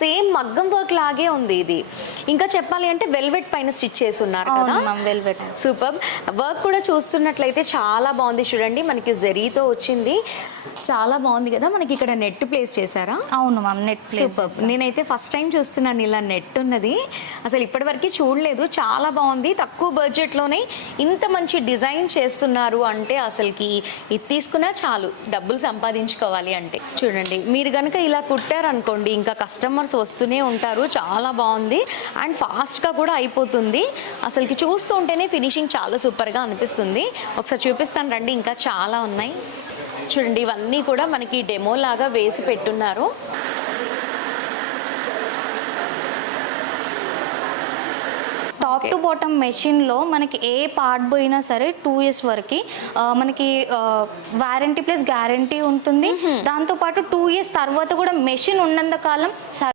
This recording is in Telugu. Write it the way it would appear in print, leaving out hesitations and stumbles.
సేమ్ మగ్గం వర్క్ లాగే ఉంది ఇది. ఇంకా చెప్పాలి అంటే వెల్వెట్ పైన స్టిచ్ చేసి ఉన్నారు కదా. Velvet super. వర్క్ కూడా చూస్తున్నట్లయితే చాలా బాగుంది చూడండి, మనకి జరీతో వచ్చింది, చాలా బాగుంది కదా. మనకి ఇక్కడ నెట్ ప్లేస్ చేశారా? అవును మ్యామ్, నెట్ ప్లేస్. సూపర్. నేనైతే ఫస్ట్ టైం చూస్తున్నాను ఇలా నెట్ ఉన్నది, అసలు ఇప్పటివరకు చూడలేదు. చాలా బాగుంది. తక్కువ బడ్జెట్లోనే ఇంత మంచి డిజైన్ చేస్తున్నారు అంటే అసలుకి ఇది తీసుకున్నా చాలు, డబ్బులు సంపాదించుకోవాలి అంటే. చూడండి, మీరు కనుక ఇలా కుట్టారనుకోండి ఇంకా కస్టమర్స్ వస్తూనే ఉంటారు. చాలా బాగుంది అండ్ ఫాస్ట్గా కూడా అయిపోతుంది. అసలుకి చూస్తూ ఉంటేనే ఫినిషింగ్ చాలా సూపర్గా అనిపిస్తుంది. ఒకసారి చూపిస్తాను రండి, ఇంకా చాలా ఉన్నాయి చూడండి. ఇవన్నీ కూడా మనకి డెమో లాగా వేసి పెట్టున్నారు. టాప్ టు బాటమ్ మెషిన్లో మనకి ఏ పార్ట్ పోయినా సరే 2 years వరకు మనకి వారంటీ ప్లస్ గ్యారంటీ ఉంటుంది. దాంతోపాటు 2 years తర్వాత కూడా మెషిన్ ఉన్నంత కాలం